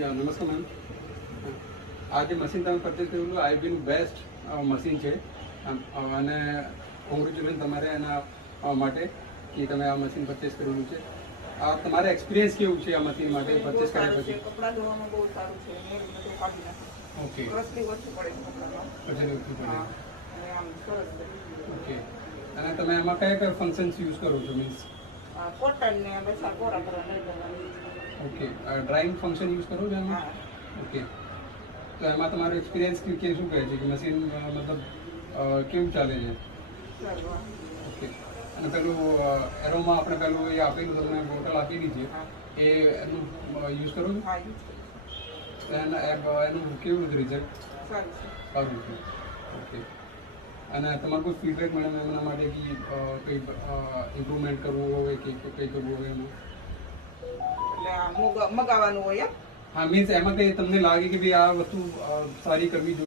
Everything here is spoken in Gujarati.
યા નમસ્કાર મેમ. આ જે મશીન તમે પરચેસ કરેલું આઈબીનું બેસ્ટ મશીન છે અને કોંગ્રેચ્યુલેશન તમારે એના માટે કે તમે આ મશીન પરચેસ કરેલું છે. આ તમારા એક્સપિરિયન્સ કેવું છે આ મશીન માટે પરચેસ કર્યા પછી? કપડાં ધોવામાં બહુ સારું છે. મેં બધું કાઢી નાખું. ઓકે. રસથી ઓછું પડે કપડામાં. પછી ઓછું પડે. હા. અને આમ સરસ છે. ઓકે. અને તમે એમાં કયા કયા ફંક્શન્સ યુઝ કરો છો? મીન્સ કોટન ને બેસા કોરા કરવા લઈ જવાની. ઓકે. ડ્રાઇંગ ફંક્શન યુઝ કરો છો એમાં? હા. ઓકે. તો એમાં તમારો એક્સપિરિયન્સ કે શું કહે છે કે મશીન મતલબ કેવું ચાલે છે? સરવા. ઓકે. અને પેલું એરોમાં આપણે પેલું એ આપેલું તમને બોટલ આપેલી છે એ એનું યુઝ કરો છો? હા. એનું કેવું રિઝલ્ટ? સારું છે. સારું છે. ઓકે. અને તમારે કોઈ ફીડબેક મેડમ એમના માટે કે કંઈ ઇમ્પ્રુવમેન્ટ કરવું હોય કે કંઈ કરવું હોય એમાં? એટલે આ મગાવવાનું હોય એમ? હા, મીન્સ એમાં કંઈ તમને લાગે કે ભાઈ આ વસ્તુ સારી કરવી જોઈએ?